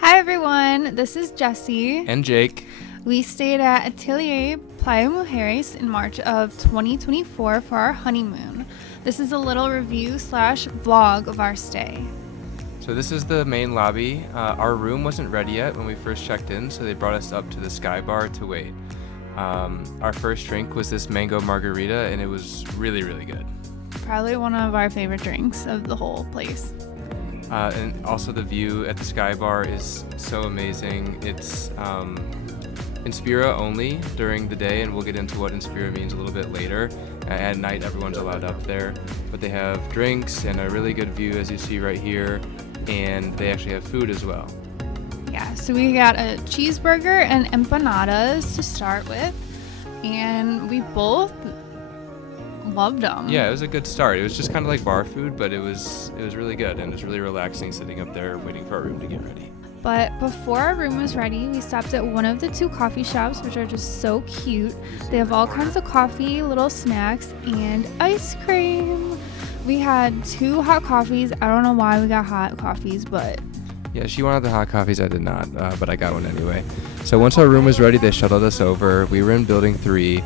Hi everyone, this is Jessie. And Jake. We stayed at ATELIER Playa Mujeres in March of 2024 for our honeymoon. This is a little review / vlog of our stay. So this is the main lobby. Our room wasn't ready yet when we first checked in, so they brought us up to the Sky Bar to wait. Our first drink was this mango margarita, and it was really, really good. Probably one of our favorite drinks of the whole place. And also the view at the Sky Bar is so amazing. It's INSPIRA only during the day, and we'll get into what INSPIRA means a little bit later. At night, everyone's allowed up there, but they have drinks and a really good view, as you see right here, and they actually have food as well. Yeah, so we got a cheeseburger and empanadas to start with, and we both loved them. Yeah, it was a good start. It was just kind of like bar food, but it was really good, and it was really relaxing sitting up there waiting for our room to get ready. But before our room was ready, we stopped at one of the two coffee shops, which are just so cute. They have all kinds of coffee, little snacks, and ice cream. We had 2 hot coffees. I don't know why we got hot coffees, but... Yeah, she wanted the hot coffees. I did not, but I got one anyway. So once our room was ready, they shuttled us over. We were in building 3,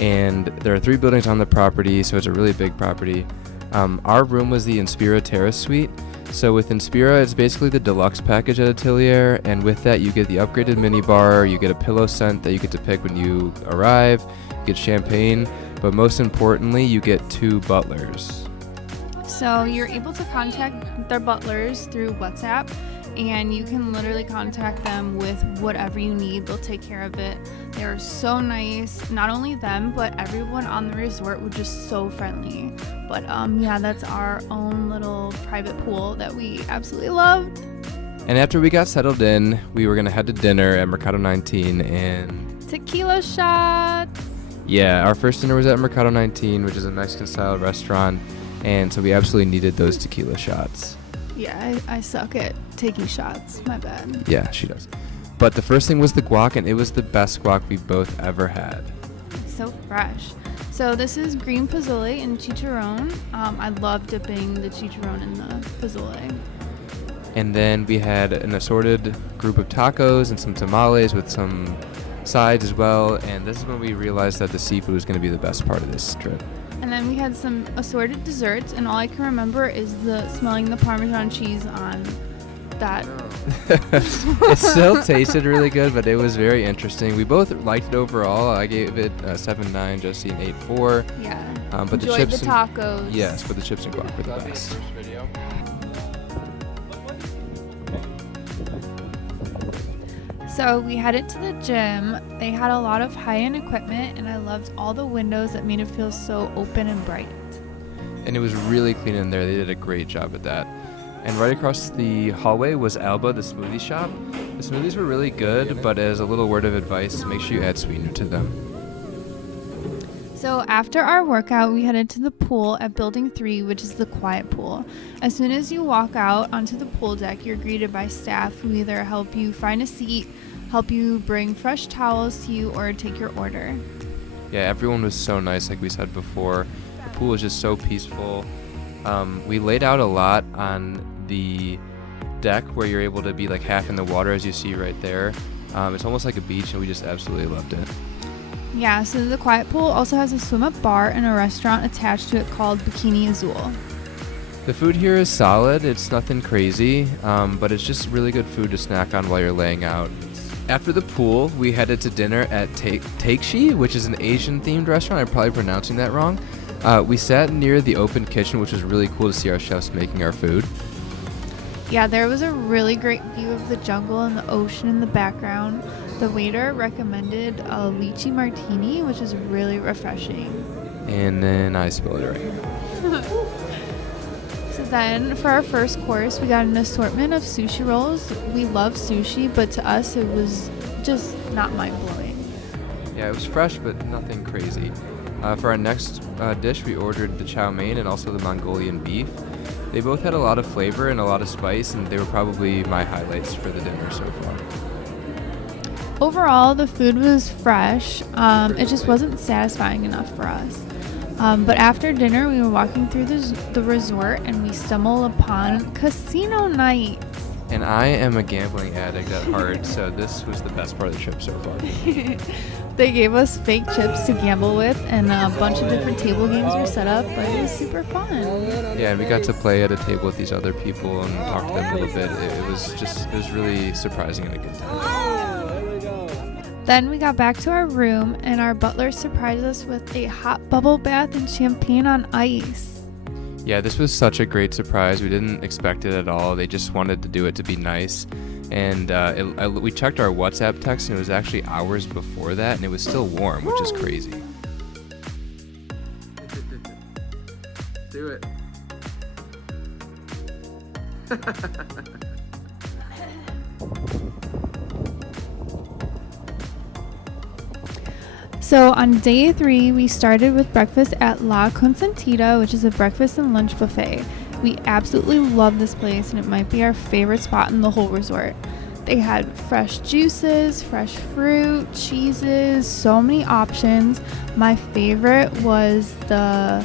and there are 3 buildings on the property, so it's a really big property. Our room was the INSPIRA Terrace Suite. So with INSPIRA, it's basically the deluxe package at ATELIER, and with that you get the upgraded minibar, you get a pillow scent that you get to pick when you arrive, you get champagne, but most importantly, you get 2 butlers. So you're able to contact their butlers through WhatsApp, and you can literally contact them with whatever you need. They'll take care of it. They're so nice. Not only them, but everyone on the resort was just so friendly. But yeah, that's our own little private pool that we absolutely loved. And after we got settled in, we were going to head to dinner at Mercado 19 and... Tequila shots! Yeah, our first dinner was at Mercado 19, which is a Mexican-style restaurant, and so we absolutely needed those tequila shots. Yeah, I suck at taking shots. My bad. Yeah, she does. But the first thing was the guac, and it was the best guac we both ever had. It's so fresh. So this is green pozole and chicharron. I love dipping the chicharron in the pozole. And then we had an assorted group of tacos and some tamales with some sides as well. And this is when we realized that the seafood was going to be the best part of this trip. And then we had some assorted desserts, and all I can remember is smelling the Parmesan cheese on that. It still tasted really good, but it was very interesting. We both liked it overall. I gave it 7.9, Jesse an 8.4. Yeah. But enjoyed the chips the tacos. Yes, but the chips and guac were the best. So we headed to the gym. They had a lot of high-end equipment, and I loved all the windows that made it feel so open and bright. And it was really clean in there. They did a great job at that. And right across the hallway was Alba, the smoothie shop. The smoothies were really good, but as a little word of advice, make sure you add sweetener to them. So after our workout, we headed to the pool at Building 3, which is the quiet pool. As soon as you walk out onto the pool deck, you're greeted by staff who either help you find a seat, help you bring fresh towels to you, or take your order. Yeah, everyone was so nice, like we said before. The pool was just so peaceful. We laid out a lot on the deck where you're able to be like half in the water, as you see right there. It's almost like a beach, and we just absolutely loved it. Yeah, so the quiet pool also has a swim-up bar and a restaurant attached to it called Bikini Azul. The food here is solid. It's nothing crazy, but it's just really good food to snack on while you're laying out. After the pool, we headed to dinner at Takeshi, which is an Asian-themed restaurant. I'm probably pronouncing that wrong. We sat near the open kitchen, which was really cool to see our chefs making our food. Yeah, there was a really great view of the jungle and the ocean in the background. The waiter recommended a lychee martini, which is really refreshing. And then I spilled it right here. So then, for our first course, we got an assortment of sushi rolls. We love sushi, but to us, it was just not mind-blowing. Yeah, it was fresh, but nothing crazy. For our next dish, we ordered the chow mein and also the Mongolian beef. They both had a lot of flavor and a lot of spice, and they were probably my highlights for the dinner so far. Overall, the food was fresh. It just wasn't satisfying enough for us. But after dinner, we were walking through the resort, and we stumbled upon casino night. And I am a gambling addict at heart, so this was the best part of the trip so far. They gave us fake chips to gamble with, and a bunch of different table games were set up, but it was super fun. Yeah, and we got to play at a table with these other people and talk to them a little bit. It was really surprising and a good time. Then we got back to our room, and our butler surprised us with a hot bubble bath and champagne on ice. Yeah, this was such a great surprise. We didn't expect it at all. They just wanted to do it to be nice. And we checked our WhatsApp text, and it was actually hours before that, and it was still warm, which is crazy. Do it. So on day 3, we started with breakfast at La Consentida, which is a breakfast and lunch buffet. We absolutely love this place, and it might be our favorite spot in the whole resort. They had fresh juices, fresh fruit, cheeses, so many options. My favorite was the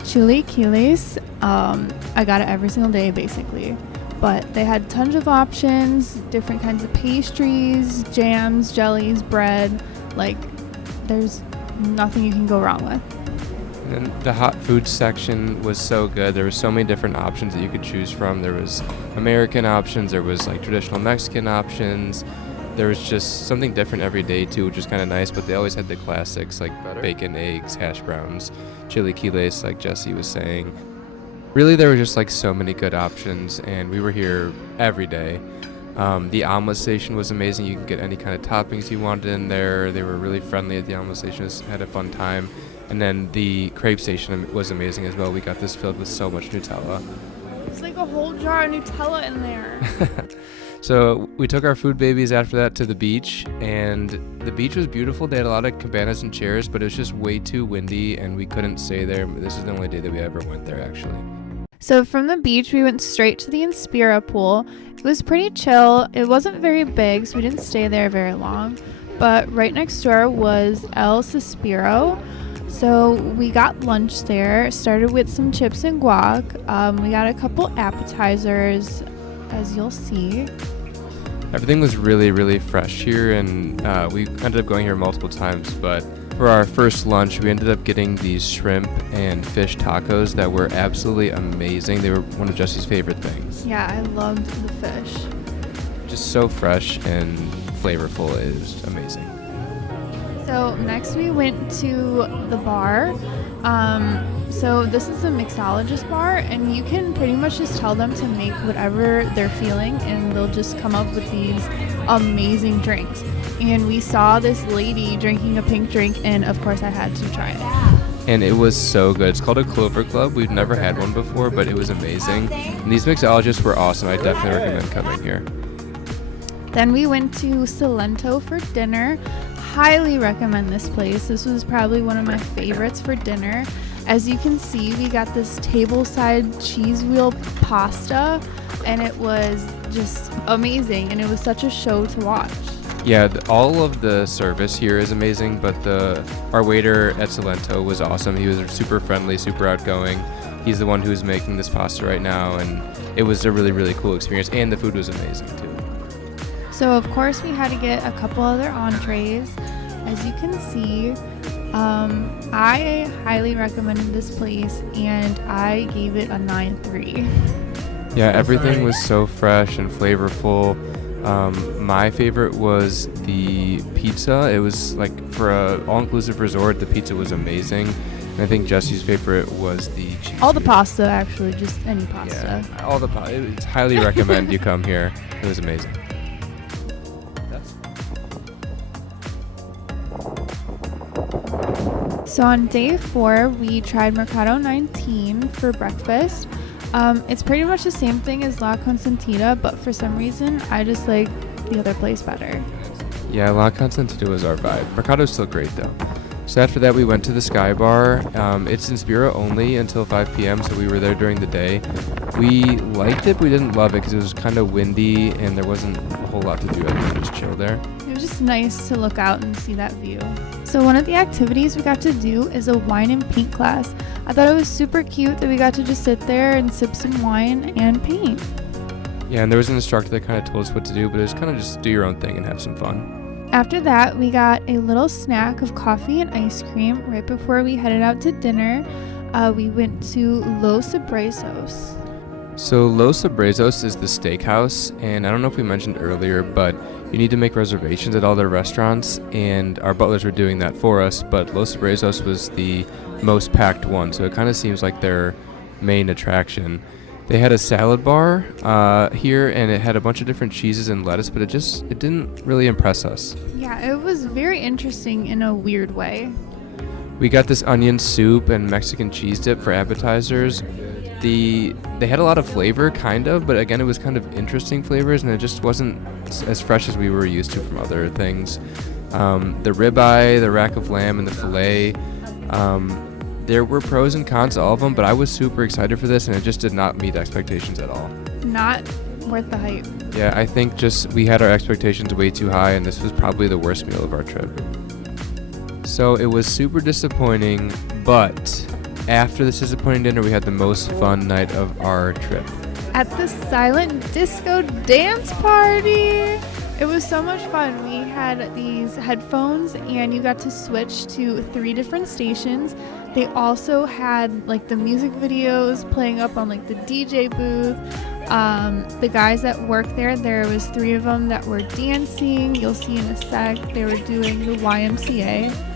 chilaquiles. I got it every single day, basically. But they had tons of options, different kinds of pastries, jams, jellies, bread. Like, there's nothing you can go wrong with. And the hot food section was so good. There were so many different options that you could choose from. There was American options, there was like traditional Mexican options. There was just something different every day too, which was kind of nice, but they always had the classics like bacon, eggs, hash browns, chilaquiles like Jesse was saying. Really, there were just like so many good options, and we were here every day. The omelet station was amazing. You could get any kind of toppings you wanted in there. They were really friendly at the omelet station. Had a fun time. And then the crepe station was amazing as well. We got this filled with so much Nutella. It's like a whole jar of Nutella in there. So we took our food babies after that to the beach, and the beach was beautiful. They had a lot of cabanas and chairs, but it was just way too windy, and we couldn't stay there. This is the only day that we ever went there, actually. So from the beach, we went straight to the INSPIRA pool. It was pretty chill. It wasn't very big, so we didn't stay there very long. But right next door was El Suspiro. So we got lunch there. Started with some chips and guac. We got a couple appetizers, as you'll see. Everything was really, really fresh here, and we ended up going here multiple times, but for our first lunch, we ended up getting these shrimp and fish tacos that were absolutely amazing. They were one of Jesse's favorite things. Yeah, I loved the fish. Just so fresh and flavorful. It was amazing. So next we went to the bar. So this is a mixologist bar, and you can pretty much just tell them to make whatever they're feeling, and they'll just come up with these amazing drinks. And we saw this lady drinking a pink drink, and of course I had to try it. And it was so good. It's called a Clover Club. We've never had one before, but it was amazing. And these mixologists were awesome. I definitely recommend coming here. Then we went to Salento for dinner. Highly recommend this place. This was probably one of my favorites for dinner. As you can see, we got this tableside cheese wheel pasta, and it was just amazing, and it was such a show to watch. Yeah, all of the service here is amazing, but our waiter at Salento was awesome. He was super friendly, super outgoing. He's the one who's making this pasta right now, and it was a really, really cool experience, and the food was amazing too. So of course we had to get a couple other entrees. As you can see, I highly recommended this place, and I gave it a 9.3. Yeah, everything was so fresh and flavorful. My favorite was the pizza. It was like, for a all-inclusive resort, the pizza was amazing. And I think Jesse's favorite was the cheese. All the pasta, actually, just any pasta. Yeah, all the pasta. It's highly recommend you come here. It was amazing. So on day 4, we tried Mercado 19 for breakfast. It's pretty much the same thing as La Consentida, but for some reason, I just like the other place better. Yeah, La Consentida was our vibe. Mercado's still great, though. So after that, we went to the Sky Bar. It's INSPIRA only until 5 p.m., so we were there during the day. We liked it, but we didn't love it because it was kind of windy, and there wasn't a whole lot to do other than just chill there. It was just nice to look out and see that view. So one of the activities we got to do is a wine and paint class. I thought it was super cute that we got to just sit there and sip some wine and paint. Yeah, and there was an instructor that kind of told us what to do, but it was kind of just do your own thing and have some fun. After that, we got a little snack of coffee and ice cream right before we headed out to dinner. We went to Los Abrazos. So Los Abrazos is the steakhouse, and I don't know if we mentioned earlier, but you need to make reservations at all their restaurants, and our butlers were doing that for us, but Los Abrazos was the most packed one, so it kind of seems like their main attraction. They had a salad bar here, and it had a bunch of different cheeses and lettuce, but it didn't really impress us. Yeah, it was very interesting in a weird way. We got this onion soup and Mexican cheese dip for appetizers. They had a lot of flavor, kind of, but again, it was kind of interesting flavors, and it just wasn't as fresh as we were used to from other things. The ribeye, the rack of lamb, and the filet, there were pros and cons to all of them, but I was super excited for this, and it just did not meet expectations at all. Not worth the hype. Yeah, I think just we had our expectations way too high, and this was probably the worst meal of our trip. So it was super disappointing, but after this disappointing dinner, we had the most fun night of our trip. At the silent disco dance party. It was so much fun. We had these headphones and you got to switch to 3 different stations. They also had like the music videos playing up on like the DJ booth. The guys that worked there was 3 of them that were dancing. You'll see in a sec. They were doing the YMCA.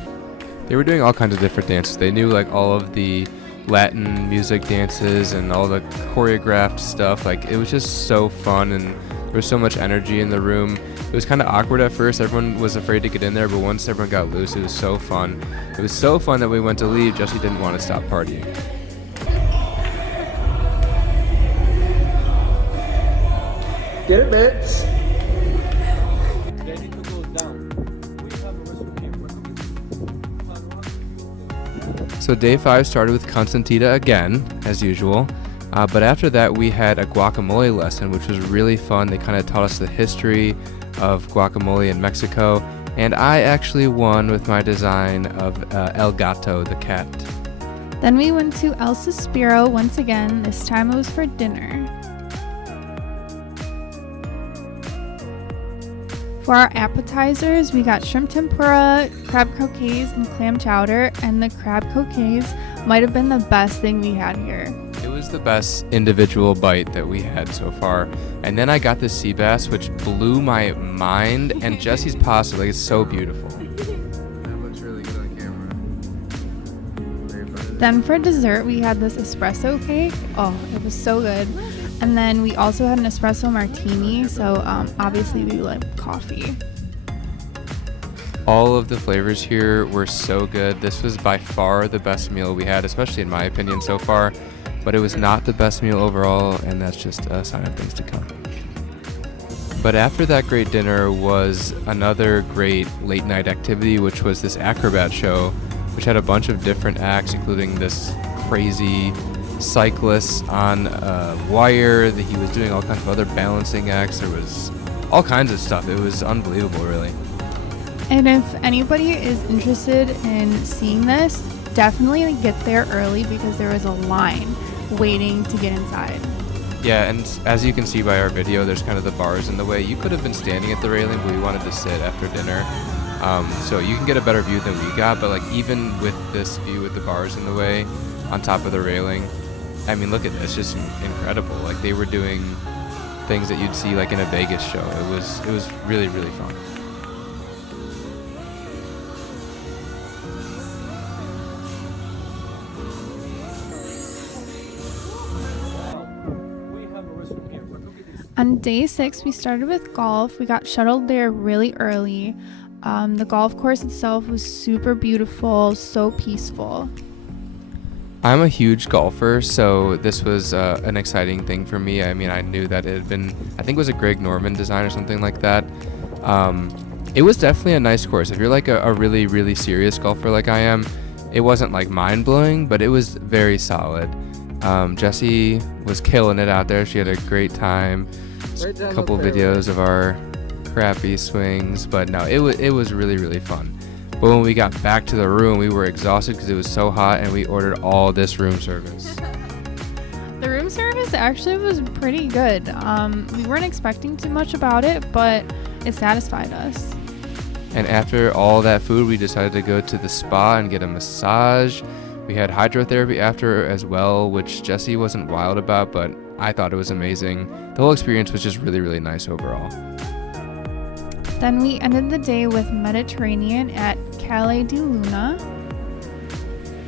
They were doing all kinds of different dances. They knew like all of the Latin music dances and all the choreographed stuff. Like it was just so fun, and there was so much energy in the room. It was kind of awkward at first. Everyone was afraid to get in there, but once everyone got loose, it was so fun. It was so fun that we went to leave. Jesse didn't want to stop partying. Get it, bitch. So day 5 started with Constantita again, as usual. But after that, we had a guacamole lesson, which was really fun. They kind of taught us the history of guacamole in Mexico. And I actually won with my design of El Gato, the cat. Then we went to El Suspiro once again. This time it was for dinner. For our appetizers, we got shrimp tempura, crab croquets, and clam chowder, and the crab croquets might have been the best thing we had here. It was the best individual bite that we had so far. And then I got the sea bass, which blew my mind, and Jesse's pasta, like, it's so beautiful. That looks really good on camera. Very fun. Then for dessert, we had this espresso cake. Oh, it was so good. And then we also had an espresso martini, so obviously we like coffee. All of the flavors here were so good. This was by far the best meal we had, especially in my opinion so far. But it was not the best meal overall, and that's just a sign of things to come. But after that great dinner was another great late night activity, which was this Acrobat show, which had a bunch of different acts, including this crazy cyclist on a wire that he was doing all kinds of other balancing acts. There was all kinds of stuff. It was unbelievable, really. And if anybody is interested in seeing this, definitely get there early because there was a line waiting to get inside. Yeah, and as you can see by our video, there's kind of the bars in the way. You could have been standing at the railing, but we wanted to sit after dinner. So you can get a better view than we got, but like even with this view with the bars in the way on top of the railing, I mean, look at this, just incredible. Like they were doing things that you'd see like in a Vegas show. It was really, really fun. On day 6, we started with golf. We got shuttled there really early. The golf course itself was super beautiful, so peaceful. I'm a huge golfer, so this was an exciting thing for me. I mean, I knew that it had been, I think it was a Greg Norman design or something like that. It was definitely a nice course. If you're like a really, really serious golfer like I am, it wasn't like mind-blowing, but it was very solid. Jessie was killing it out there. She had a great time. A couple videos of our crappy swings, but no, it was really, really fun. But when we got back to the room, we were exhausted because it was so hot, and we ordered all this room service. The room service It actually was pretty good. We weren't expecting too much about it, but it satisfied us. And after all that food, we decided to go to the spa and get a massage. We had hydrotherapy after as well, which Jesse wasn't wild about, but I thought it was amazing. The whole experience was just really, really nice overall. Then we ended the day with Mediterranean at Cala de Luna.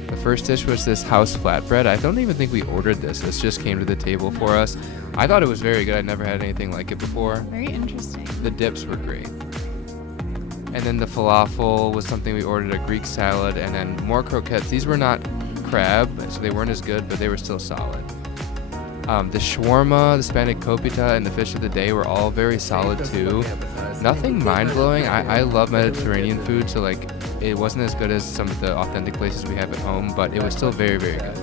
The first dish was this house flatbread. I don't even think we ordered this. This just came to the table for us. I thought it was very good. I'd never had anything like it before. Very interesting. The dips were great. And then the falafel was something we ordered, a Greek salad, and then more croquettes. These were not crab, so they weren't as good, but they were still solid. The shawarma, the Hispanic copita, and the fish of the day were all very solid too. Nothing mind-blowing. I love Mediterranean food, so like it wasn't as good as some of the authentic places we have at home, but it was still very, very good.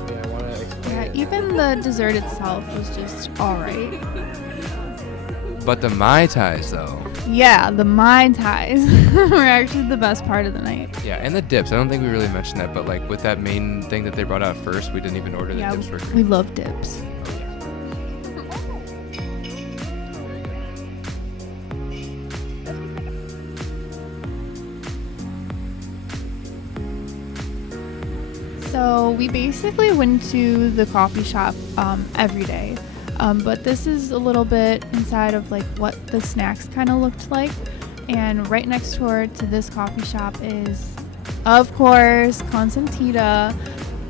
Yeah, even the dessert itself was just all right. But the Mai Tais, though. Yeah, the Mai Tais were actually the best part of the night. Yeah, and the dips. I don't think we really mentioned that, but like with that main thing that they brought out first, we didn't even order the dips for free. We love dips. So we basically went to the coffee shop every day. But this is a little bit inside of like what the snacks kind of looked like. And right next door to this coffee shop is, of course, Consentita.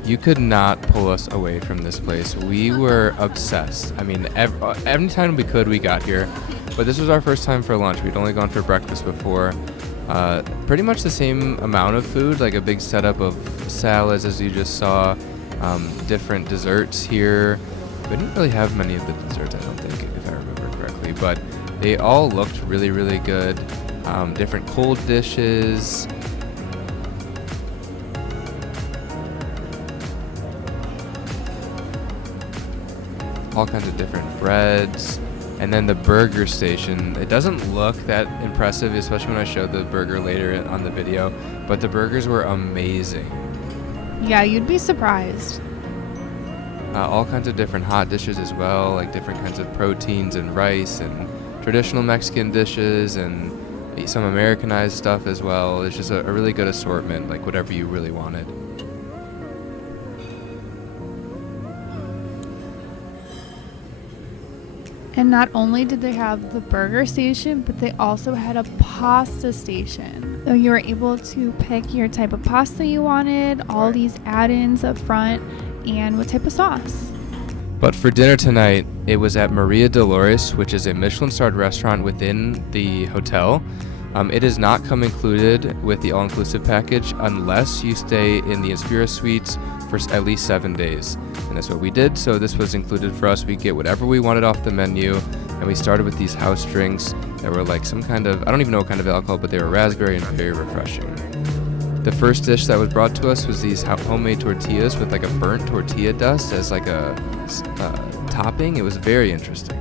You could not pull us away from this place. We were obsessed. I mean, every time we could, we got here. But this was our first time for lunch. We'd only gone for breakfast before. Pretty much the same amount of food, like a big setup of salads, as you just saw, different desserts here. We didn't really have many of the desserts, I don't think, if I remember correctly, but they all looked really, really good. Different cold dishes. All kinds of different breads. And then the burger station. It doesn't look that impressive, especially when I showed the burger later on the video, but the burgers were amazing. Yeah, you'd be surprised. All kinds of different hot dishes as well, like different kinds of proteins and rice and traditional Mexican dishes and some Americanized stuff as well. It's just a really good assortment, like whatever you really wanted. And not only did they have the burger station, but they also had a pasta station. So you were able to pick your type of pasta you wanted, all these add-ins up front, and what type of sauce. But for dinner tonight, it was at Maria Delores, which is a Michelin-starred restaurant within the hotel. It does not come included with the all-inclusive package unless you stay in the INSPIRA Suites for at least 7 days. And that's what we did, so this was included for us. We get whatever we wanted off the menu, and we started with these house drinks that were like some kind of, I don't even know what kind of alcohol, but they were raspberry and very refreshing. The first dish that was brought to us was these homemade tortillas with like a burnt tortilla dust as like a topping. It was very interesting.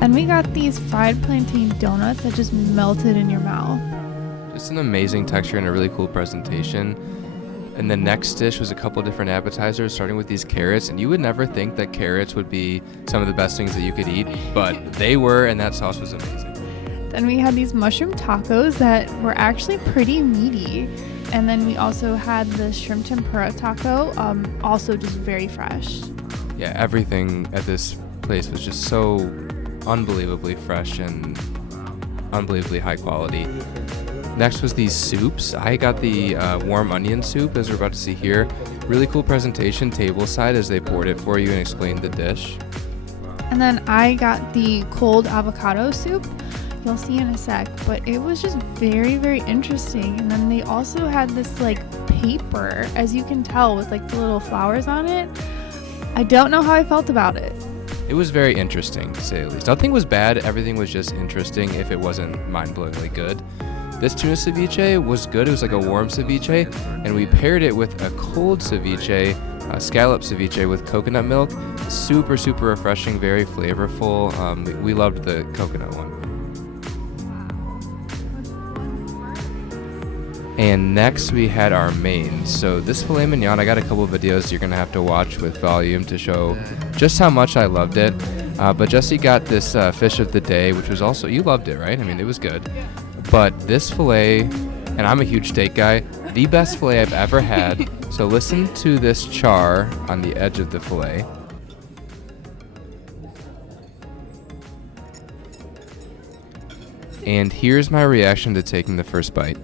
And we got these fried plantain donuts that just melted in your mouth. Just an amazing texture and a really cool presentation. And the next dish was a couple different appetizers, starting with these carrots. And you would never think that carrots would be some of the best things that you could eat, but they were, and that sauce was amazing. Then we had these mushroom tacos that were actually pretty meaty. And then we also had the shrimp tempura taco, also just very fresh. Yeah, everything at this place was just so unbelievably fresh and unbelievably high quality. Next was these soups. I got the warm onion soup, as we're about to see here. Really cool presentation, table side, as they poured it for you and explained the dish. And then I got the cold avocado soup. You'll see in a sec, but it was just very, very interesting. And then they also had this like paper, as you can tell, with like the little flowers on it. I don't know how I felt about it. It was very interesting, to say the least. Nothing was bad. Everything was just interesting if it wasn't mind-blowingly good. This tuna ceviche was good. It was like a warm ceviche, and we paired it with a cold ceviche, a scallop ceviche with coconut milk. Super, super refreshing, very flavorful. We loved the coconut one. And next we had our main. So this filet mignon, I got a couple of videos you're gonna have to watch with volume to show just how much I loved it. But Jesse got this fish of the day, which was also, you loved it, right? I mean, it was good. But this filet, and I'm a huge steak guy, the best filet I've ever had. So listen to this char on the edge of the filet. And here's my reaction to taking the first bite.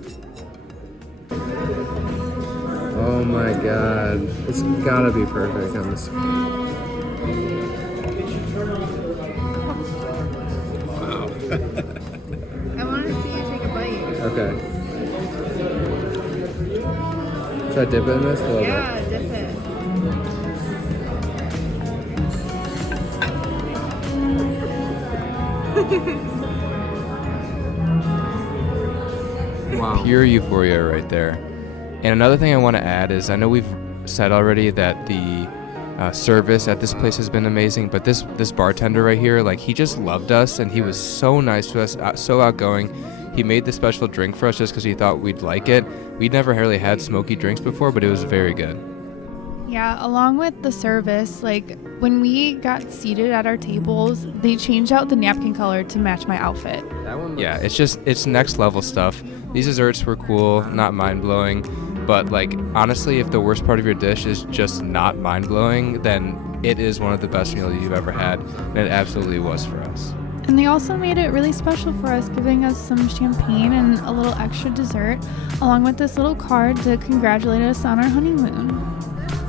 Oh my god. It's gotta be perfect on this. Wow. I want to see you take a bite. Okay. Should I dip it in this a little bit? Yeah, dip it. Wow. Pure euphoria right there. And another thing I want to add is, I know we've said already that the service at this place has been amazing, but this bartender right here, like, he just loved us, and he was so nice to us, so outgoing. He made the special drink for us just because he thought we'd like it. We'd never really had smoky drinks before, but it was very good. Yeah, along with the service, like when we got seated at our tables, they changed out the napkin color to match my outfit. That one Yeah, it's next level stuff. These desserts were cool, not mind-blowing, but like, honestly, if the worst part of your dish is just not mind-blowing, then it is one of the best meals you've ever had, and it absolutely was for us. And they also made it really special for us, giving us some champagne and a little extra dessert, along with this little card to congratulate us on our honeymoon.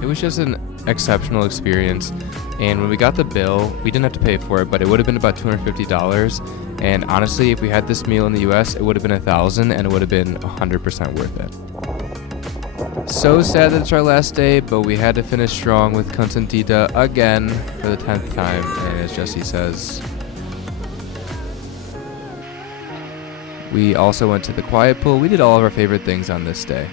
It was just an exceptional experience, and when we got the bill, we didn't have to pay for it, but it would have been about $250. And honestly, if we had this meal in the US, it would have been $1,000, and it would have been 100% worth it. So sad that it's our last day, but we had to finish strong with Consentita again for the 10th time, and as Jesse says, we also went to the quiet pool. We did all of our favorite things on this day.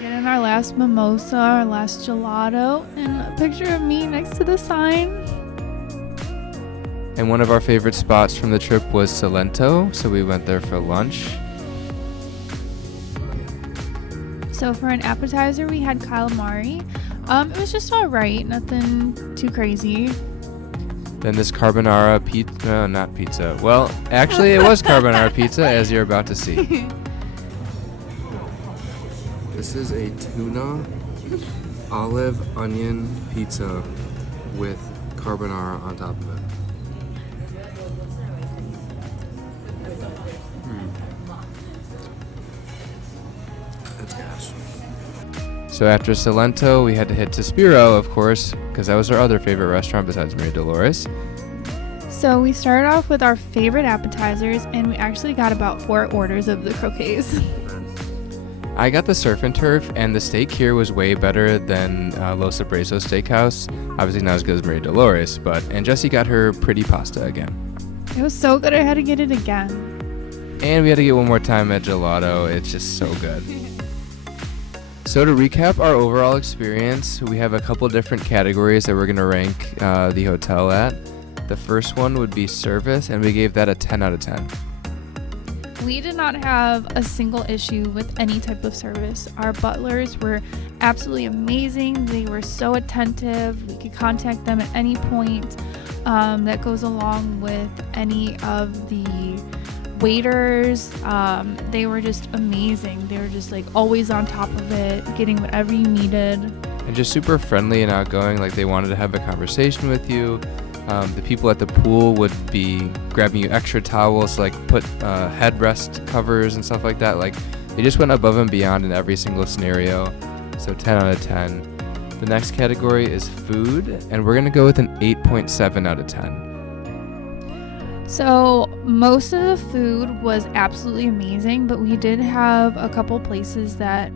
Getting our last mimosa, our last gelato, and a picture of me next to the sign. And one of our favorite spots from the trip was Salento, so we went there for lunch. So for an appetizer, we had calamari. It was just all right, nothing too crazy. Then this carbonara pizza, not pizza. Well, actually it was carbonara pizza, as you're about to see. This is a tuna olive onion pizza with carbonara on top of it. That's gas. So after Salento, we had to hit Suspiro, of course, because that was our other favorite restaurant besides Maria Delores. So we started off with our favorite appetizers, and we actually got about 4 orders of the croquets. I got the surf and turf, and the steak here was way better than Los Abrazos Steakhouse. Obviously not as good as Maria Delores, and Jessie got her pretty pasta again. It was so good, I had to get it again. And we had to get one more time at Gelato. It's just so good. So to recap our overall experience, we have a couple different categories that we're going to rank the hotel at. The first one would be service, and we gave that a 10 out of 10. We did not have a single issue with any type of service. Our butlers were absolutely amazing. They were so attentive. We could contact them at any point. That goes along with any of the waiters. They were just amazing. They were just like always on top of it, getting whatever you needed. And just super friendly and outgoing, like they wanted to have a conversation with you. The people at the pool would be grabbing you extra towels, like put headrest covers and stuff like that. Like they just went above and beyond in every single scenario. So 10 out of 10. The next category is food, and we're gonna go with an 8.7 out of 10. So most of the food was absolutely amazing, but we did have a couple places that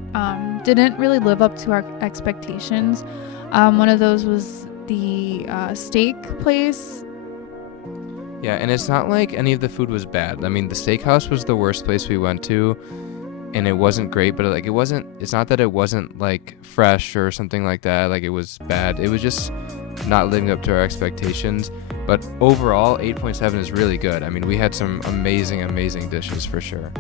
didn't really live up to our expectations. One of those was the steak place. Yeah, and it's not like any of the food was bad. I mean, the Steakhouse was the worst place we went to, and it wasn't great, but like it's not that it wasn't like fresh or something like that, like it was bad. It was just not living up to our expectations. But overall, 8.7 is really good. I mean, we had some amazing dishes for sure.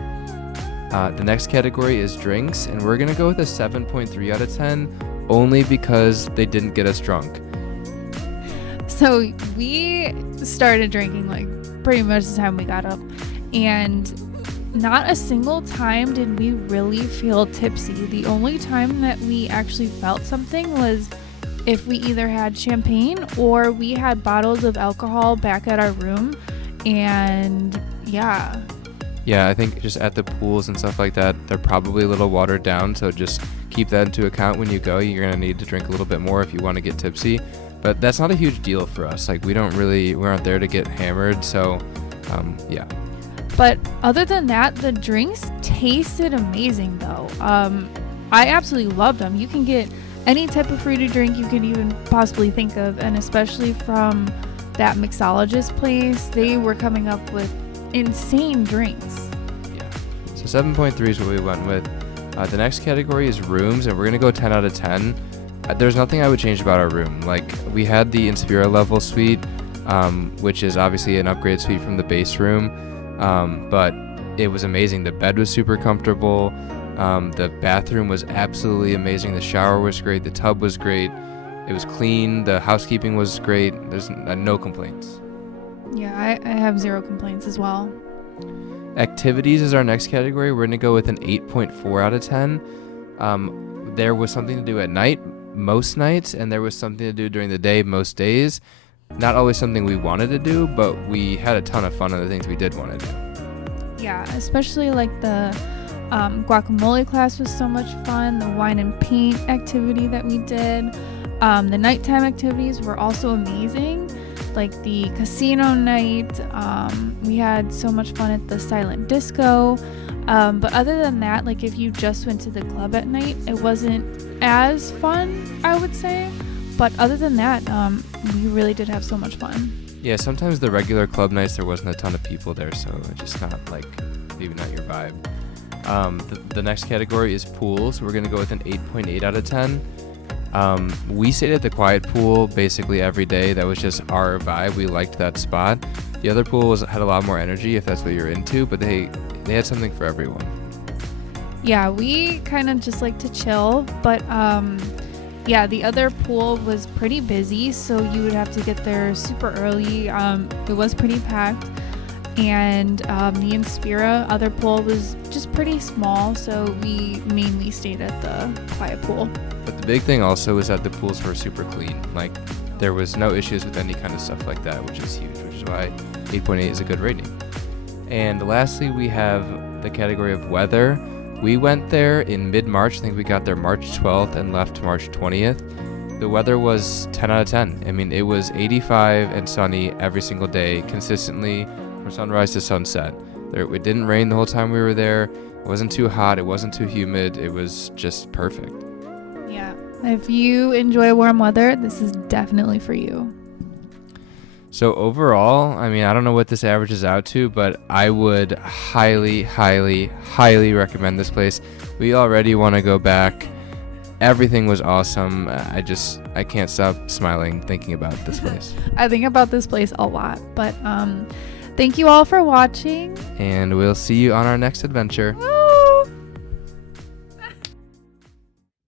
The next category is drinks, and we're going to go with a 7.3 out of 10, only because they didn't get us drunk. So we started drinking like pretty much the time we got up, and not a single time did we really feel tipsy. The only time that we actually felt something was if we either had champagne or we had bottles of alcohol back at our room. And yeah, I think just at the pools and stuff like that, they're probably a little watered down, so just keep that into account when you go. You're going to need to drink a little bit more if you want to get tipsy, but that's not a huge deal for us. Like, we aren't there to get hammered, so yeah. But other than that, the drinks tasted amazing though. I absolutely loved them. You can get any type of fruity drink you can even possibly think of, and especially from that mixologist place, they were coming up with insane drinks. Yeah. So 7.3 is what we went with. The next category is rooms, and we're going to go 10 out of 10. There's nothing I would change about our room. Like, we had the INSPIRA level suite, which is obviously an upgrade suite from the base room. But it was amazing. The bed was super comfortable. The bathroom was absolutely amazing. The shower was great. The tub was great. It was clean. The housekeeping was great. There's no complaints. Yeah, I have zero complaints as well. Activities is our next category. We're going to go with an 8.4 out of 10. There was something to do at night most nights, and there was something to do during the day most days. Not always something we wanted to do, but we had a ton of fun on the things we did want to do. Yeah, especially like the guacamole class was so much fun. The wine and paint activity that we did. The nighttime activities were also amazing. Like the casino night. We had so much fun at the silent disco. But other than that, like if you just went to the club at night, it wasn't as fun, I would say. But other than that, we really did have so much fun. Yeah, sometimes the regular club nights, there wasn't a ton of people there, so it's just not like, maybe not your vibe. The next category is pools. We're going to go with an 8.8 out of 10. We stayed at the quiet pool basically every day. That was just our vibe. We liked that spot. The other pool had a lot more energy, if that's what you're into, but they had something for everyone. Yeah, we kind of just like to chill, but yeah, the other pool was pretty busy, so you would have to get there super early. It was pretty packed. And the INSPIRA other pool was just pretty small, so we mainly stayed at the quiet pool. But the big thing also was that the pools were super clean. Like, there was no issues with any kind of stuff like that, which is huge, which is why 8.8 is a good rating. And lastly, we have the category of weather. We went there in mid-March. I think we got there March 12th and left March 20th. The weather was 10 out of 10. I mean, it was 85 and sunny every single day, consistently from sunrise to sunset. It didn't rain the whole time we were there. It wasn't too hot. It wasn't too humid. It was just perfect. Yeah. If you enjoy warm weather, this is definitely for you. So overall, I mean, I don't know what this averages out to, but I would highly, highly, highly recommend this place. We already want to go back. Everything was awesome. I can't stop smiling thinking about this place. I think about this place a lot, but thank you all for watching. And we'll see you on our next adventure. Woo!